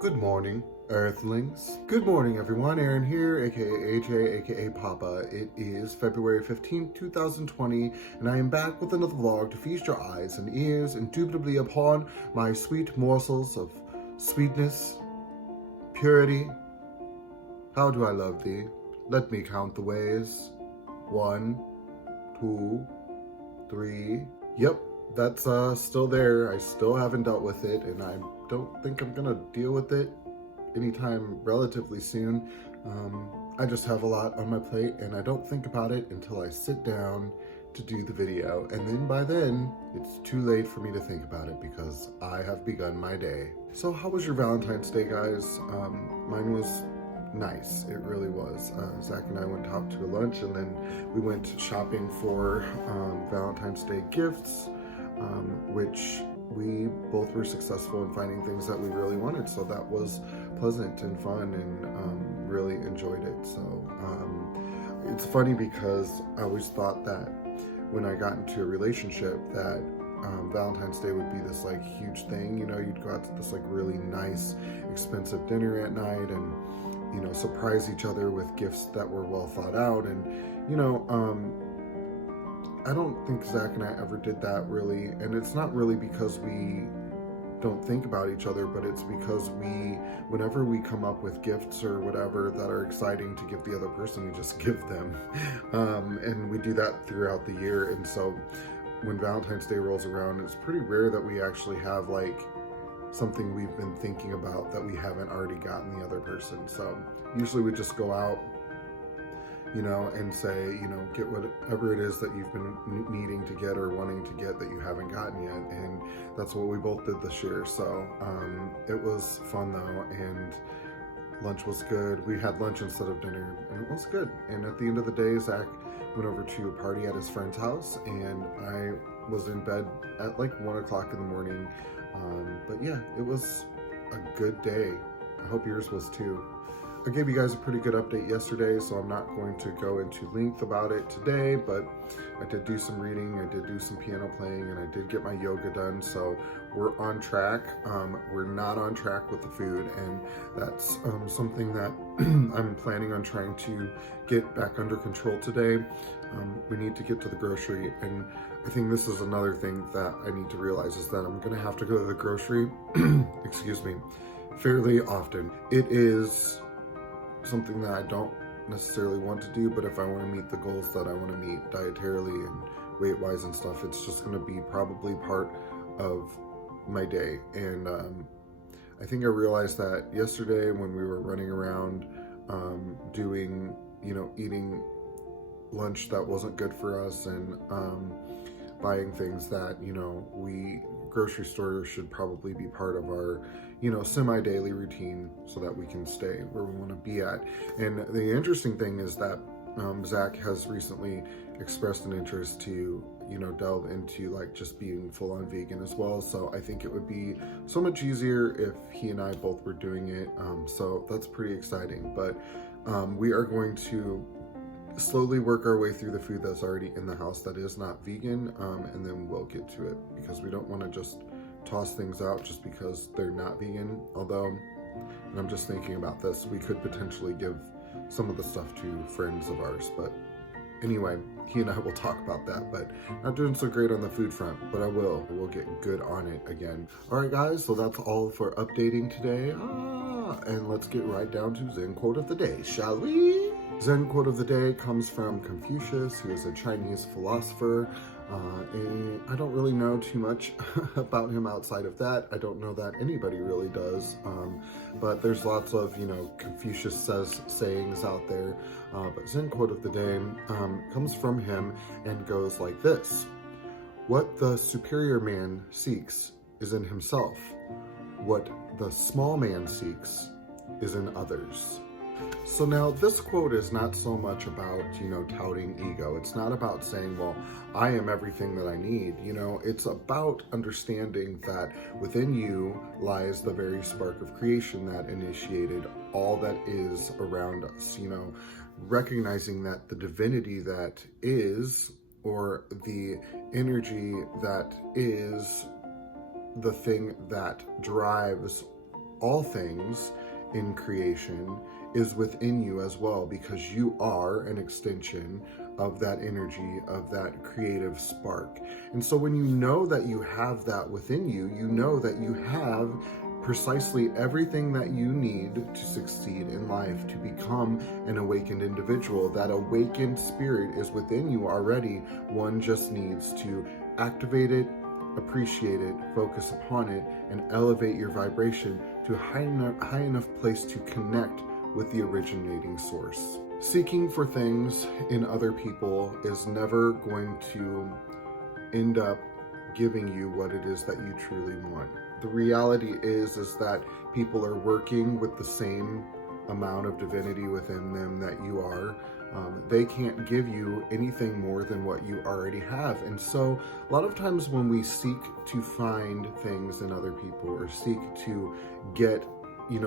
Good morning, Earthlings. Good morning, everyone. Aaron here, aka AJ, aka Papa. It is February 15th, 2020, and I am back with another vlog to feast your eyes and ears indubitably upon my sweet morsels of sweetness, purity. How do I love thee? Let me count the ways. 1, 2, 3. Yep, that's still there. I still haven't dealt with it, and I don't think I'm gonna deal with it anytime relatively soon. I just have a lot on my plate, and I don't think about it until I sit down to do the video, and then by then it's too late for me to think about it because I have begun my day. So how was your Valentine's Day, guys? Mine was nice. It really was. Zach and I went out to a lunch, and then we went shopping for Valentine's Day gifts, which we both were successful in finding things that we really wanted. So that was pleasant and fun, and really enjoyed it. So it's funny because I always thought that when I got into a relationship that Valentine's Day would be this like huge thing. You know, you'd go out to this like really nice, expensive dinner at night, and you know, surprise each other with gifts that were well thought out. And you know, I don't think Zach and I ever did that really, and it's not really because we don't think about each other, but it's because whenever we come up with gifts or whatever that are exciting to give the other person, we just give them. And we do that throughout the year. And so when Valentine's Day rolls around, it's pretty rare that we actually have like something we've been thinking about that we haven't already gotten the other person. So usually we just go out, you know, and say, you know, get whatever it is that you've been needing to get or wanting to get that you haven't gotten yet. And that's what we both did this year. So it was fun though, and lunch was good. We had lunch instead of dinner, and it was good. And at the end of the day, Zach went over to a party at his friend's house, and I was in bed at like 1 o'clock in the morning. But yeah, it was a good day. I hope yours was too. I gave you guys a pretty good update yesterday, so I'm not going to go into length about it today, but I did do some reading, I did do some piano playing, and I did get my yoga done, so we're on track. We're not on track with the food, and that's something that I'm planning on trying to get back under control today. We need to get to the grocery, and I think this is another thing that I need to realize is that I'm gonna have to go to the grocery, excuse me, fairly often. It is something that I don't necessarily want to do, but if I want to meet the goals that I want to meet dietarily and weight-wise and stuff, it's just going to be probably part of my day. And I think I realized that yesterday when we were running around doing, you know, eating lunch that wasn't good for us, and buying things that, you know, grocery store should probably be part of our, you know, semi-daily routine so that we can stay where we want to be at. And the interesting thing is that Zach has recently expressed an interest to, you know, delve into like just being full-on vegan as well. So I think it would be so much easier if he and I both were doing it. So that's pretty exciting. But we are going to slowly work our way through the food that's already in the house that is not vegan, and then we'll get to it, because we don't want to just toss things out just because they're not vegan. Although, and I'm just thinking about this, we could potentially give some of the stuff to friends of ours. But anyway, he and I will talk about that. But not doing so great on the food front, but we'll get good on it again. All right, guys, so that's all for updating today. And let's get right down to Zen quote of the day, shall we? Zen quote of the day comes from Confucius, who is a Chinese philosopher. And I don't really know too much about him outside of that. I don't know that anybody really does. But there's lots of, you know, Confucius says sayings out there. But Zen quote of the day comes from him and goes like this: "What the superior man seeks is in himself. What the small man seeks is in others." So now this quote is not so much about, you know, touting ego. It's not about saying, well, I am everything that I need. You know, it's about understanding that within you lies the very spark of creation that initiated all that is around us. You know, recognizing that the divinity that is, or the energy that is the thing that drives all things in creation is within you as well, because you are an extension of that energy, of that creative spark. And so when you know that you have that within you, you know that you have precisely everything that you need to succeed in life, to become an awakened individual. That awakened spirit is within you already. One just needs to activate it, appreciate it, focus upon it, and elevate your vibration to a high enough place to connect with the originating source. Seeking for things in other people is never going to end up giving you what it is that you truly want. The reality is that people are working with the same amount of divinity within them that you are. They can't give you anything more than what you already have. And so a lot of times when we seek to find things in other people, or seek to get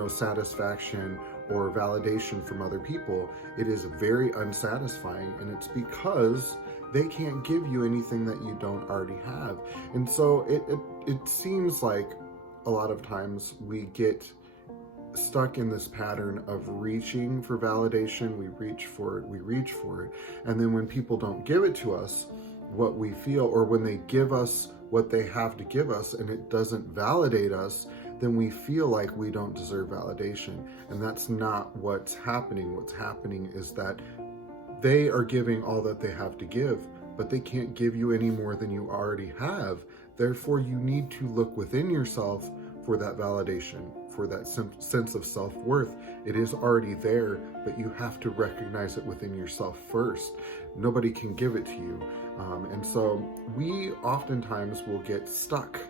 satisfaction or validation from other people, it is very unsatisfying, and it's because they can't give you anything that you don't already have. And so it seems like a lot of times we get stuck in this pattern of reaching for validation. We reach for it, and then when people don't give it to us what we feel, or when they give us what they have to give us and it doesn't validate us, then we feel like we don't deserve validation. And that's not what's happening. What's happening is that they are giving all that they have to give, but they can't give you any more than you already have. Therefore, you need to look within yourself for that validation, for that sense of self-worth. It is already there, but you have to recognize it within yourself first. Nobody can give it to you. And so we oftentimes will get stuck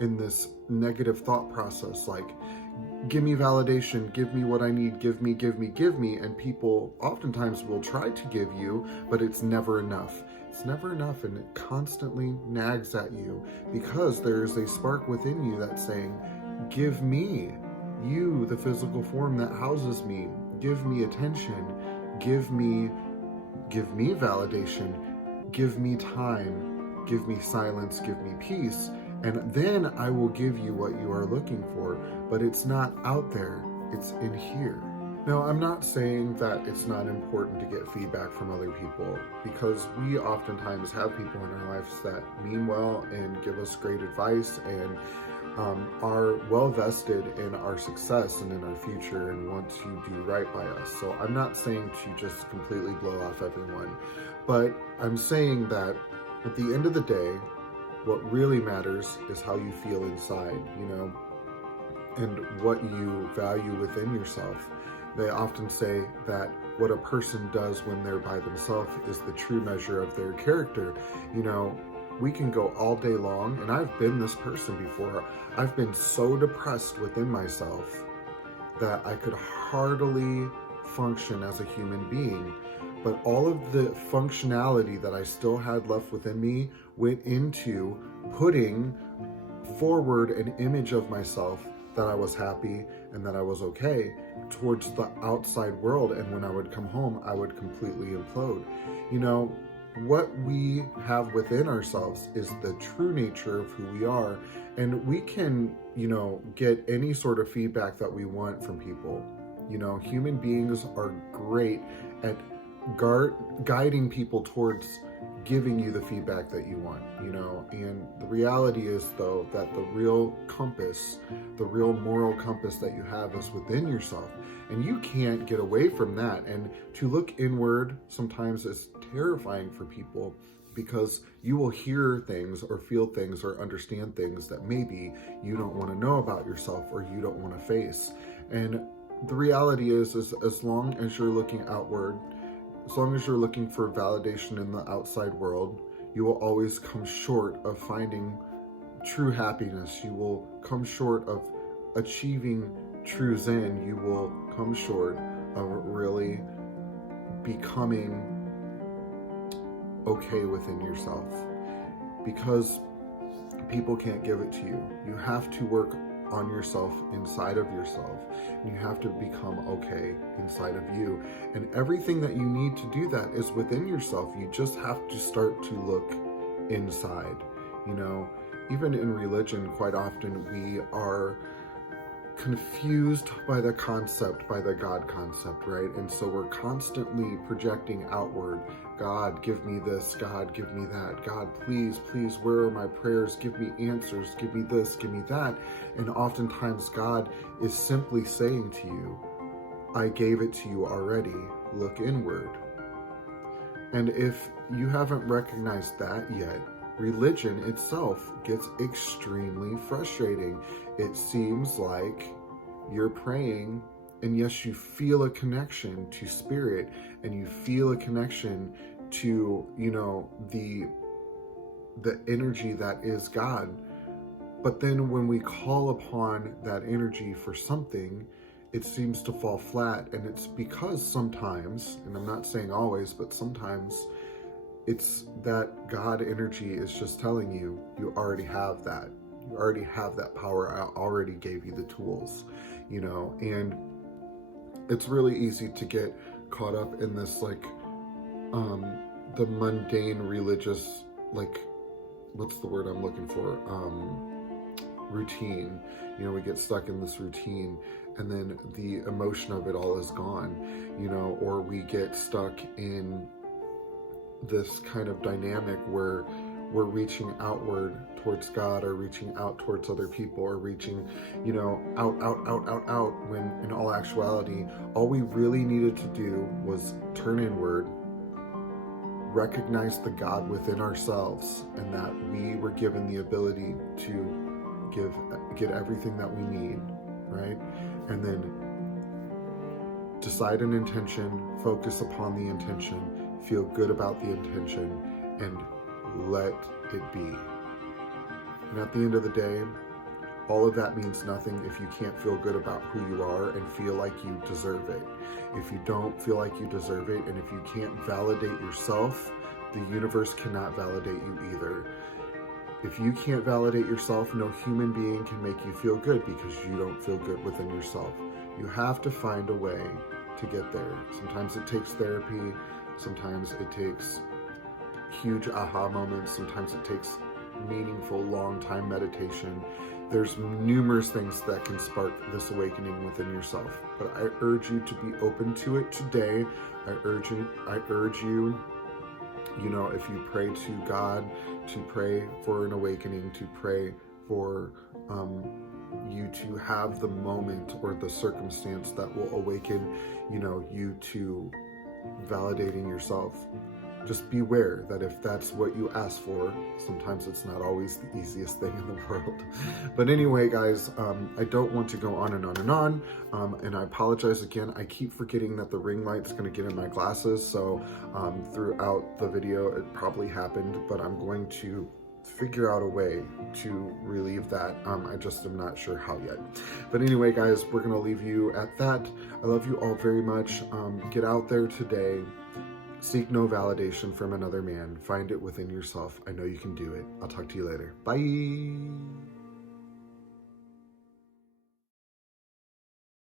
in this negative thought process, like, give me validation, give me what I need, give me. And people oftentimes will try to give you, but it's never enough. It's never enough, and it constantly nags at you because there's a spark within you that's saying, give me, you, the physical form that houses me, give me attention, give me validation, give me time, give me silence, give me peace, and then I will give you what you are looking for. But it's not out there, it's in here. Now, I'm not saying that it's not important to get feedback from other people, because we oftentimes have people in our lives that mean well and give us great advice and are well vested in our success and in our future and want to do right by us. So I'm not saying to just completely blow off everyone, but I'm saying that at the end of the day, what really matters is how you feel inside, and what you value within yourself. They often say that what a person does when they're by themselves is the true measure of their character. We can go all day long, and I've been this person before. I've been so depressed within myself that I could hardly function as a human being. But all of the functionality that I still had left within me went into putting forward an image of myself that I was happy and that I was okay towards the outside world. And when I would come home, I would completely implode. What we have within ourselves is the true nature of who we are. And we can, get any sort of feedback that we want from people. Human beings are great at guiding people towards giving you the feedback that you want, and the reality is, though, that the real compass, the real moral compass that you have is within yourself, and you can't get away from that. And to look inward sometimes is terrifying for people, because you will hear things or feel things or understand things that maybe you don't want to know about yourself or you don't want to face. And the reality is as long as you're looking outward, as long as you're looking for validation in the outside world, you will always come short of finding true happiness. You will come short of achieving true Zen. You will come short of really becoming okay within yourself, because people can't give it to you. You have to work on yourself, inside of yourself, and you have to become okay inside of you. And everything that you need to do that is within yourself. You just have to start to look inside. Even in religion, quite often we are confused by the concept, by the God concept, right? And so we're constantly projecting outward. God, give me this. God, give me that. God, please, please, where are my prayers? Give me answers. Give me this, give me that. And oftentimes God is simply saying to you, I gave it to you already. Look inward. And if you haven't recognized that yet, religion itself gets extremely frustrating. It seems like you're praying, and yes, you feel a connection to spirit, and you feel a connection to, the energy that is God. But then when we call upon that energy for something, it seems to fall flat. And it's because sometimes, and I'm not saying always, but sometimes it's that God energy is just telling you, you already have that. You already have that power. I already gave you the tools, and it's really easy to get caught up in this, the mundane religious, what's the word I'm looking for? Routine. We get stuck in this routine, and then the emotion of it all is gone, or we get stuck in this kind of dynamic where we're reaching outward towards God, or reaching out towards other people, or reaching, out, when in all actuality, all we really needed to do was turn inward, recognize the God within ourselves, and that we were given the ability to get everything that we need, right? And then decide an intention, focus upon the intention, feel good about the intention, and let it be. And at the end of the day, all of that means nothing if you can't feel good about who you are and feel like you deserve it. If you don't feel like you deserve it, and if you can't validate yourself, the universe cannot validate you either. If you can't validate yourself, no human being can make you feel good, because you don't feel good within yourself. You have to find a way to get there. Sometimes it takes therapy. Sometimes it takes huge aha moments. Sometimes it takes meaningful, long time meditation. There's numerous things that can spark this awakening within yourself. But I urge you to be open to it today. I urge you, if you pray to God, to pray for an awakening, to pray for you to have the moment or the circumstance that will awaken, you to validating yourself. Just beware that if that's what you ask for, sometimes it's not always the easiest thing in the world. But anyway, guys, I don't want to go on and on and on. And I apologize again. I keep forgetting that the ring light's going to get in my glasses. So throughout the video, it probably happened, but I'm going to figure out a way to relieve that. I just am not sure how yet. But anyway, guys, we're going to leave you at that. I love you all very much. Get out there today. Seek no validation from another man. Find it within yourself. I know you can do it. I'll talk to you later. Bye.